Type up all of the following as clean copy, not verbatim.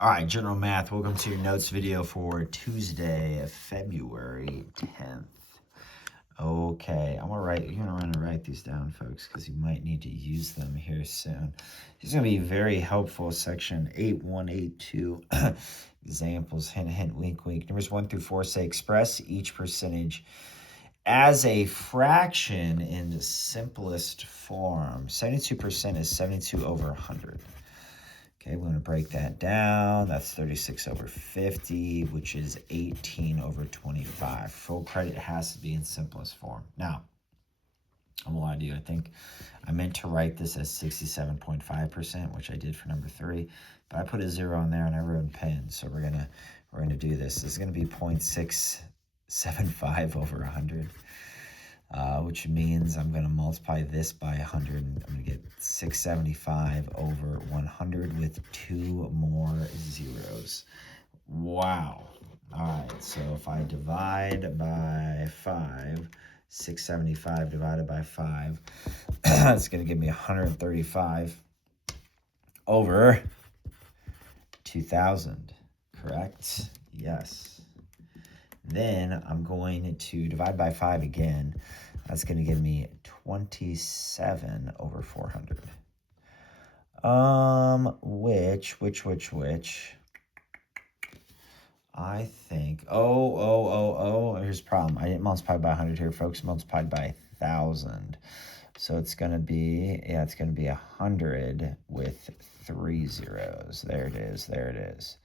All right, General Math, welcome to your notes video for Tuesday, February 10th. Okay, you're gonna write these down, folks, because you might need to use them here soon. These are gonna be very helpful. Section 8182, examples, hint, hint, wink, wink. Numbers 1 through 4 say express each percentage as a fraction in the simplest form. 72% is 72 over 100. Okay, we're going to break that down. That's 36 over 50, which is 18 over 25. Full credit has to be in simplest form. Now, I'm going to lie to you. I think I meant to write this as 67.5%, which I did for number 3, but I put a 0 on there and I wrote pen. So we're gonna do this. This is gonna be 0.675 over 100. Which means I'm going to multiply this by 100. I'm going to get 675 over 100 with 2 more zeros. Wow. All right, so if I divide by 5, 675 divided by 5, it's going to give me 135 over 2,000, correct? Yes. Then I'm going to divide by 5 again. That's going to give me 27 over 400. Which I think, here's the problem. I didn't multiply by 100 here, folks. Multiplied by 1,000. So it's going to be, it's going to be 100 with 3 zeros. There it is. There it is.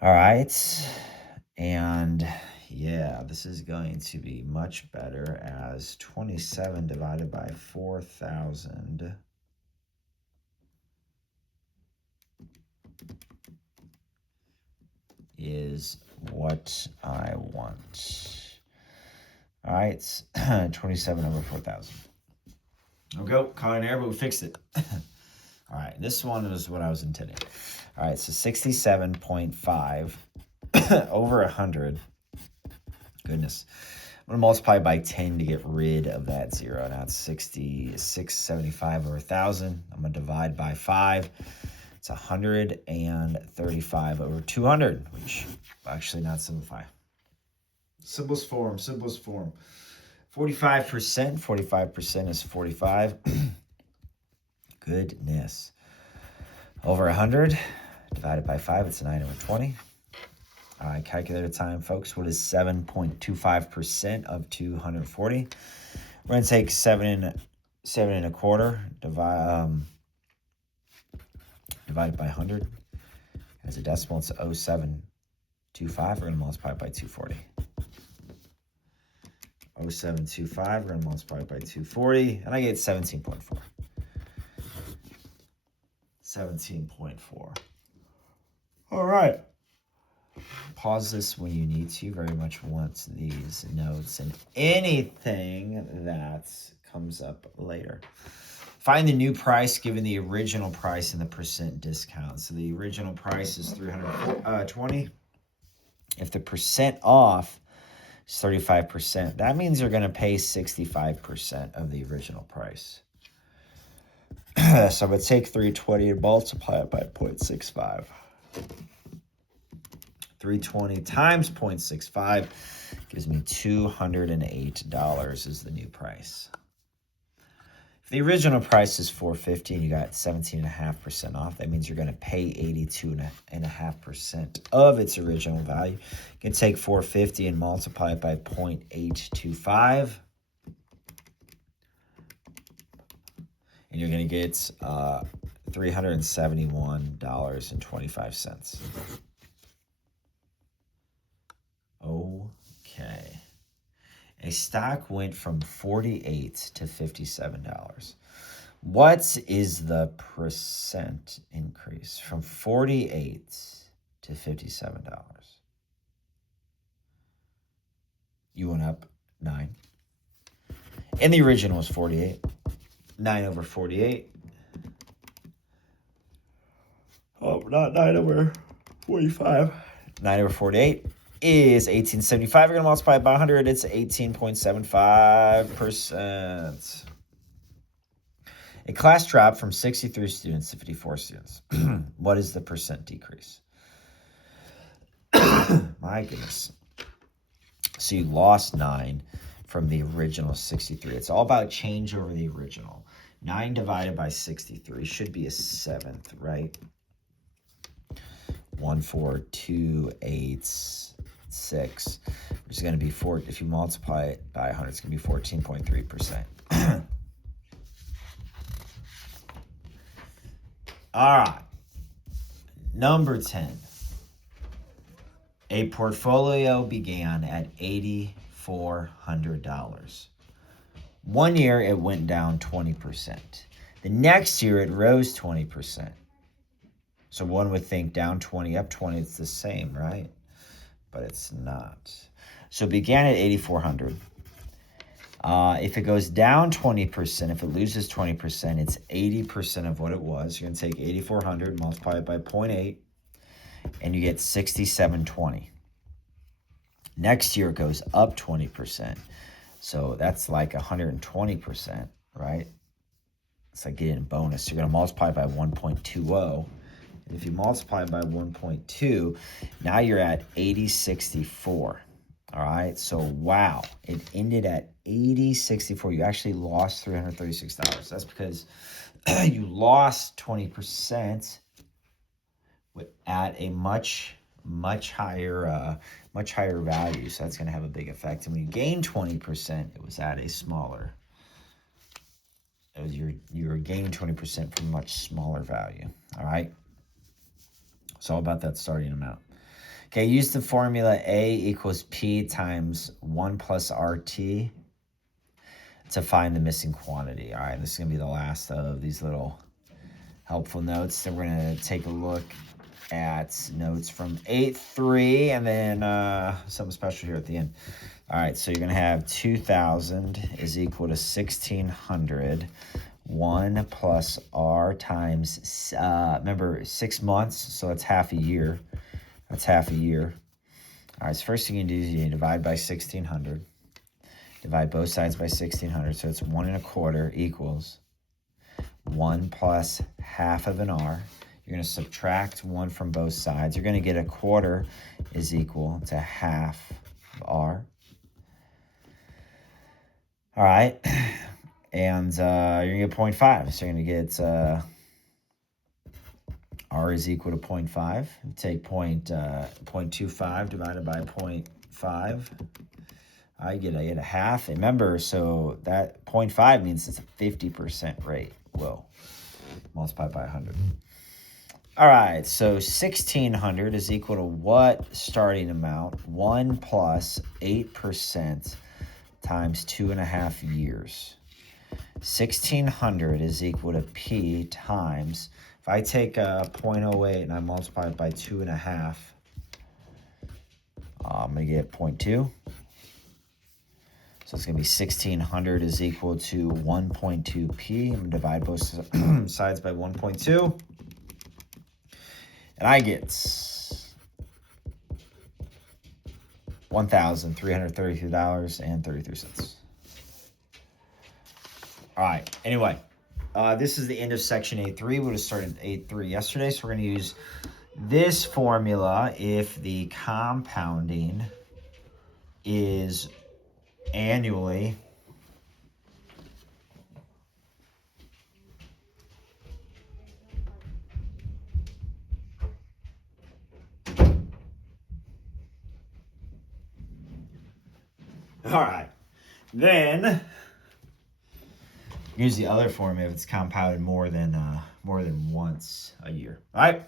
All right. And yeah, this is going to be much better as 27 divided by 4,000 is what I want. All right, 27 over 4,000. There we go, caught an error, but we fixed it. All right, this one is what I was intending. All right, so 67.5 over 100. Goodness. I'm going to multiply by 10 to get rid of that 0. Now it's 675 over 1,000. I'm going to divide by 5. It's 135 over 200, which actually not simplify. Simplest form. 45%. 45% is 45. Goodness. Over 100 divided by 5, it's 9 over 20. All right, calculator time, folks. What is 7.25% of 240? We're going to take 7 1/4, divided by 100. As a decimal, it's 0.725. We're going to multiply it by 240. 0.725, we're going to multiply it by 240, and I get 17.4. 17.4. All right. Pause this when you need to. Very much want these notes and anything that comes up later. Find the new price given the original price and the percent discount. So the original price is 320. If the percent off is 35%, that means you're going to pay 65% of the original price. So I'm going to take 320 and multiply it by 0.65. 320 times 0.65 gives me $208 is the new price. If the original price is $450 and you got 17.5% off, that means you're going to pay 82.5% of its original value. You can take $450 and multiply it by 0.825. And you're going to get $371.25. Okay. A stock went from $48 to $57. What is the percent increase from $48 to $57? You went up 9. And the original was 48. 9 over 48. Oh, not 9 over 45. 9 over 48 is 1875. You're going to multiply it by 100. It's 18.75%. A class dropped from 63 students to 54 students. What is the percent decrease? My goodness. So you lost 9 from the original 63. It's all about change over the original. 9 divided by 63 should be a 7th, right? 1, 4, 2, 8, 6. Which is going to be 4. If you multiply it by 100, it's going to be 14.3%. All right. Number 10. A portfolio began at $8,400. 1 year, it went down 20%. The next year, it rose 20%. So one would think down 20, up 20, it's the same, right? But it's not. So it began at 8,400. If it goes down 20%, if it loses 20%, it's 80% of what it was. You're going to take 8,400, multiply it by 0.8, and you get 6,720. Next year, it goes up 20%. So that's like 120%, right? It's like getting a bonus. You're going to multiply by 1.20. And if you multiply by 1.2, now you're at 8064. All right. So, wow. It ended at 8064. You actually lost $336. That's because you lost 20% at a much higher value. So that's going to have a big effect. And when you gain 20%, it was at a smaller. It was you were gaining 20% from a much smaller value. All right. It's all about that starting amount. Okay, use the formula A equals P times 1 plus RT to find the missing quantity. All right, this is going to be the last of these little helpful notes. Then we're going to take a look at notes from 8.3 and then something special here at the end. All right, so you're going to have 2,000 is equal to 1,600. 1 plus R times, remember, 6 months, so that's half a year. That's half a year. All right, so first thing you do is you divide by 1,600. Divide both sides by 1,600, so it's 1 1/4 equals 1 plus half of an R. You're going to subtract 1 from both sides. You're going to get 1/4 is equal to half of R. All right. And you're going to get 0.5. So you're going to get R is equal to 0.5. Take 0.25 divided by 0.5. I get a half. Remember, so that 0.5 means it's a 50% rate. Whoa. Multiply by 100. All right, so 1,600 is equal to what starting amount? 1 plus 8% times 2.5 years. 1,600 is equal to P times, if I take 0.08 and I multiply it by 2.5, I'm going to get 0.2. So it's going to be 1,600 is equal to 1.2 P. I'm going to divide both sides by 1.2. And I get $1,332.33. All right. Anyway, this is the end of section 8.3. We would have started 8.3 yesterday, so we're going to use this formula if the compounding is annually all right. Then use the other formula if it's compounded more than once a year. All right.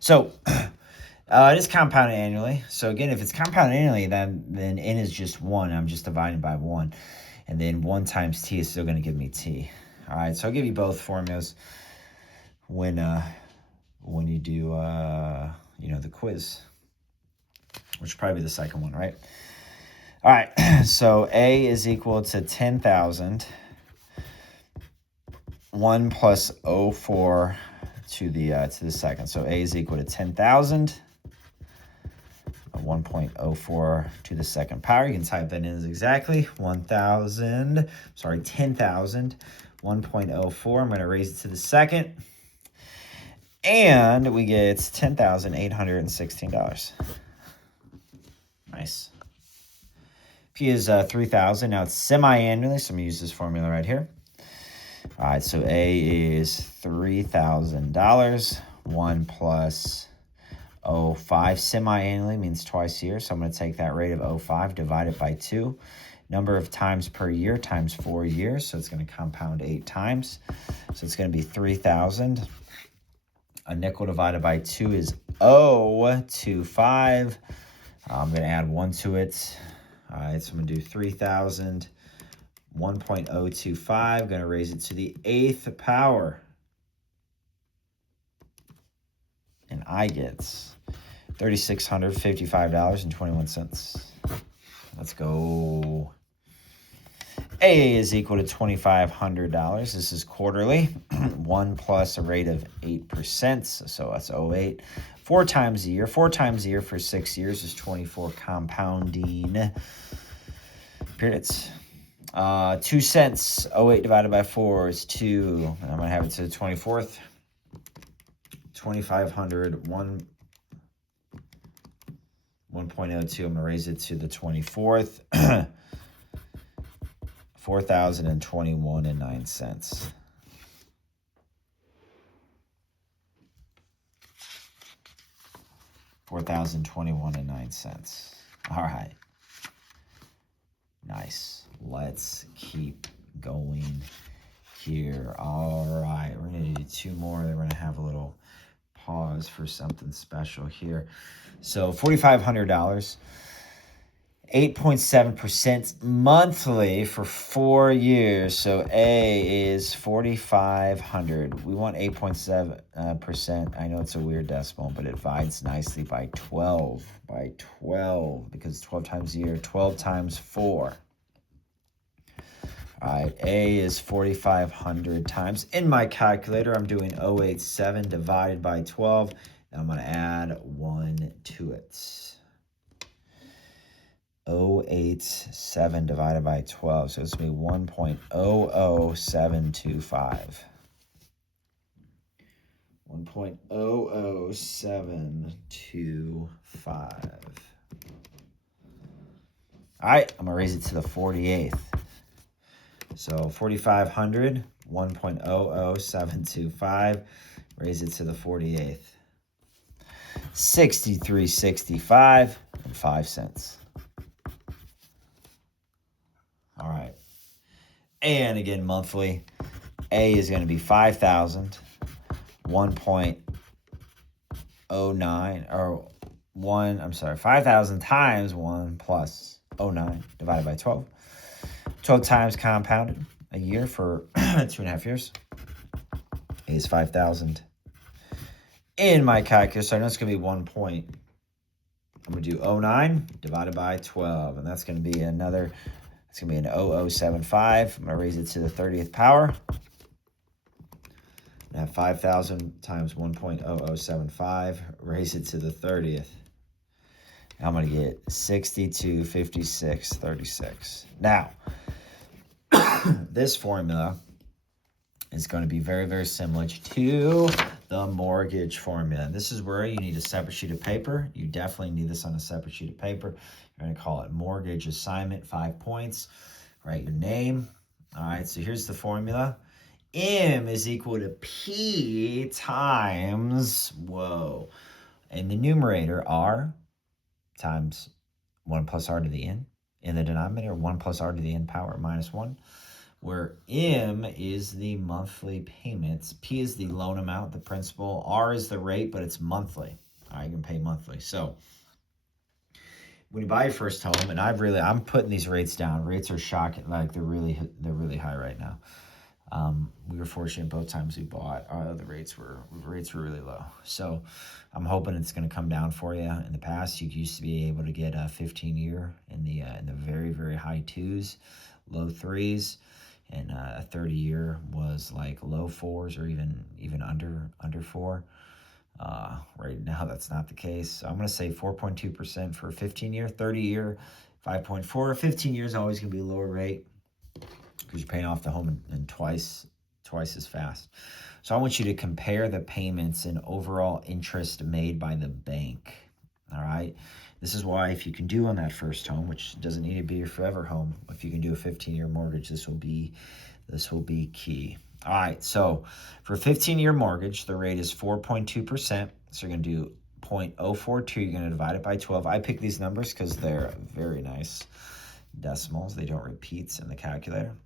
So it is compounded annually. So again, if it's compounded annually, then n is just 1. I'm just dividing by 1. And then 1 times t is still going to give me t. All right. So I'll give you both formulas when you do the quiz, which will probably be the second one, right? All right. So A is equal to 10,000. 1 plus 0.4 to the second. So A is equal to 10,000. 1.04 to the second power. You can type that in as exactly 10,000. 1.04. I'm going to raise it to the second. And we get $10,816. Nice. P is 3,000. Now it's semi-annually, so I'm going to use this formula right here. All right, so A is $3,000. 1 plus 0.5 semi-annually means twice a year, so I'm going to take that rate of 0.5, divide it by 2. Number of times per year times 4 years, so it's going to compound 8 times. So it's going to be 3,000. A nickel divided by 2 is 0.25. I'm going to add 1 to it. All right, so I'm going to do 3,000, 1.025. Going to raise it to the 8th power. And I get $3,655.21. Let's go. A is equal to $2,500. This is quarterly. 1 plus a rate of 8%. So that's 0.8. 4 times a year. 4 times a year for 6 years is 24 compounding periods. 2 cents. 0.8 divided by 4 is 2. And I'm going to have it to the 24th. 2,500. 1.02. I'm going to raise it to the 24th. 4,021.09. $4,021.09. All right. Nice. Let's keep going here. All right. We're going to do 2 more. Then we're going to have a little pause for something special here. So $4,500. 8.7% monthly for 4 years. So A is 4,500. We want 8.7%. I know it's a weird decimal, but it divides nicely by 12. By 12, because 12 times a year. 12 times 4. All right, A is 4,500 times. In my calculator, I'm doing 0.87 divided by 12. And I'm going to add 1 to it. 0.87 divided by 12. So it's going to be 1.00725. 1.00725. All right, I'm going to raise it to the 48th. So 4,500, 1.00725. Raise it to the 48th. 63.65 and 5 cents. All right. And again, monthly. A is going to be 5,000. 1.09 or 1, I'm sorry, 5,000 times 1 plus 0.9 divided by 12. 12 times compounded a year for 2.5 years. A is 5,000. In my calculator, so I know it's going to be 1 point. I'm going to do 0.9 divided by 12. And that's going to be another, it's going to be an 0.075. I'm going to raise it to the 30th power. I have 5,000 times 1.0075. Raise it to the 30th. I'm going to get 62.5636. Now, this formula is going to be very, very similar to the mortgage formula. This is where you need a separate sheet of paper. You definitely need this on a separate sheet of paper. You're going to call it mortgage assignment, 5 points. Write your name. All right, so here's the formula. M is equal to P times, in the numerator, R times 1 plus R to the N. In the denominator, 1 plus R to the N power minus 1. Where M is the monthly payments. P is the loan amount, the principal. R is the rate, but it's monthly. All right, you can pay monthly. So when you buy your first home, and I'm putting these rates down. Rates are shocking, like they're really high right now. We were fortunate both times we bought. The rates were really low. So I'm hoping it's going to come down for you. In the past, you used to be able to get a 15-year in the very, very high 2s, low 3s, and a 30-year was like low 4s or even under 4. Right now, that's not the case. So I'm going to say 4.2% for a 15-year, 30-year, 5.4. 15 years always going to be a lower rate, because you're paying off the home in twice twice as fast. So I want you to compare the payments and overall interest made by the bank. All right. This is why if you can do on that first home, which doesn't need to be your forever home, if you can do a 15-year mortgage, this will be key. All right. So for a 15-year mortgage, the rate is 4.2%. So you're going to do 0.042. You're going to divide it by 12. I pick these numbers because they're very nice decimals. They don't repeat in the calculator.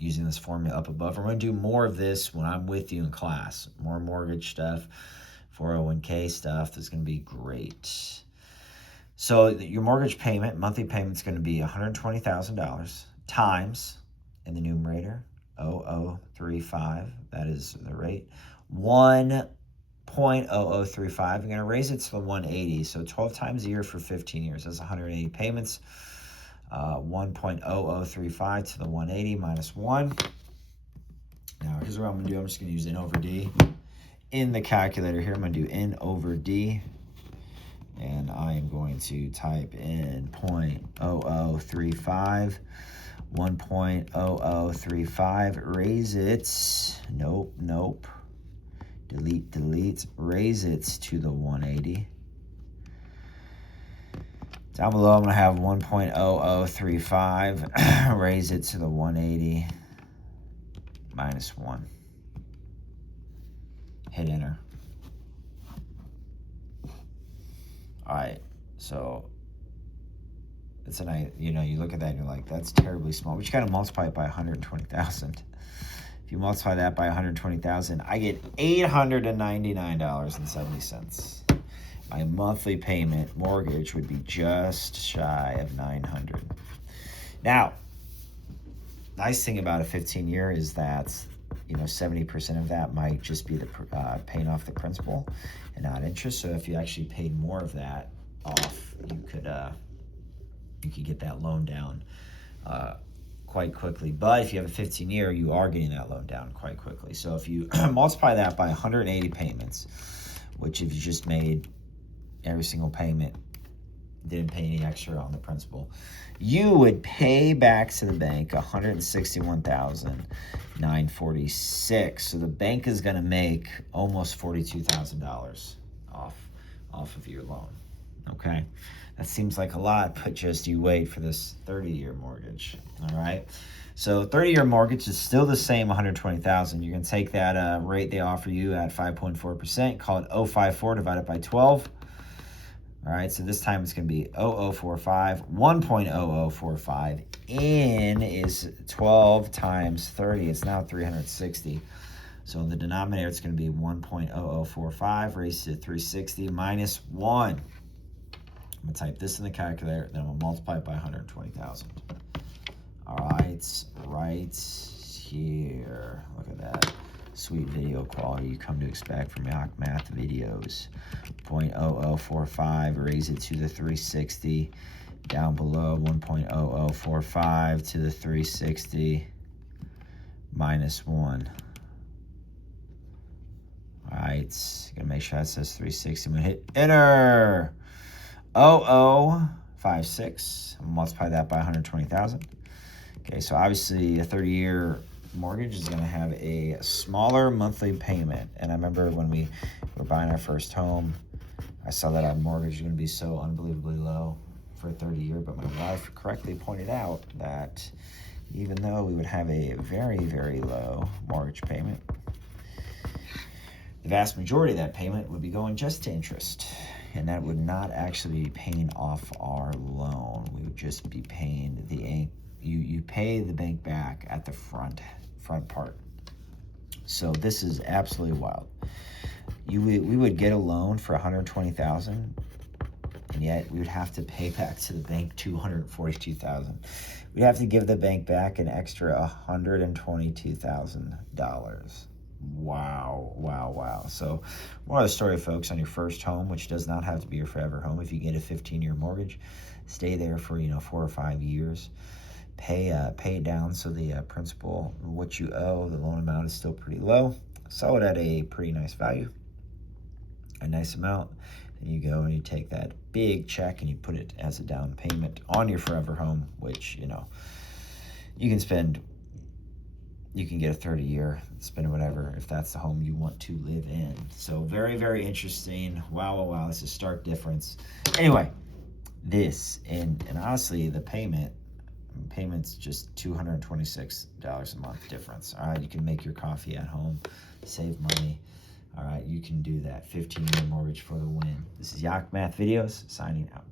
Using this formula up above. We're going to do more of this when I'm with you in class. More mortgage stuff, 401k stuff. That's going to be great. So your mortgage payment, monthly payment is going to be $120,000 times, in the numerator, 0035. That is the rate. 1.0035. I'm going to raise it to the 180. So 12 times a year for 15 years. That's 180 payments. 1.0035 to the 180 minus 1. Now, here's what I'm going to do. I'm just going to use N over D. In the calculator here, I'm going to do N over D. And I am going to type in 0.0035. 1.0035. Raise it. Nope. Delete. Raise it to the 180. Down below, I'm going to have 1.0035, raise it to the 180, minus 1. Hit enter. All right, so it's a nice, you look at that and you're like, that's terribly small. But you got to multiply it by 120,000. If you multiply that by 120,000, I get $899.70. My monthly payment mortgage would be just shy of $900. Now, nice thing about a 15-year is that 70% of that might just be the paying off the principal and not interest. So if you actually paid more of that off, you could get that loan down quite quickly. But if you have a 15-year, you are getting that loan down quite quickly. So if you multiply that by 180 payments, which if you just made every single payment, didn't pay any extra on the principal, you would pay back to the bank $161,946. So the bank is going to make almost $42,000 off of your loan. Okay, that seems like a lot, but just you wait for this 30-year mortgage. All right, so 30-year mortgage is still the same, $120,000. You're going to take that rate they offer you at 5.4%, call it 0.54 divided by 12. All right, so this time it's going to be 0045. 1.0045 in is 12 times 30. It's now 360. So in the denominator, it's going to be 1.0045 raised to 360 minus 1. I'm going to type this in the calculator, then I'm going to multiply it by 120,000. All right, right here. Look at that. Sweet video quality you come to expect from math videos. 0.0045, raise it to the 360. Down below, 1.0045 to the 360 minus 1. All right, gonna make sure that says 360. I'm gonna hit enter. 0056. I'm gonna multiply that by 120,000. Okay, so obviously a 30-year mortgage is going to have a smaller monthly payment. And I remember when we were buying our first home, I saw that our mortgage was going to be so unbelievably low for a 30-year, but my wife correctly pointed out that even though we would have a very, very low mortgage payment, the vast majority of that payment would be going just to interest, and that would not actually be paying off our loan. We would just be paying you pay the bank back at the front part. So this is absolutely wild. We would get a loan for $120,000, and yet we would have to pay back to the bank $242,000. We'd have to give the bank back an extra $122,000. Wow. So moral of the story, folks, on your first home, which does not have to be your forever home, if you get a 15-year mortgage, stay there for 4 or 5 years. Pay it down so the principal, what you owe, the loan amount is still pretty low. Sell it at a pretty nice value, a nice amount. Then you go and you take that big check and you put it as a down payment on your forever home, which you can spend you can get a 30-year, spend whatever, if that's the home you want to live in. So very, very interesting. Wow. This is a stark difference. Anyway, this, and honestly, the payment's just $226 a month difference. All right, you can make your coffee at home, save money. All right, you can do that. 15-year mortgage for the win. This is Yak Math Videos, signing out.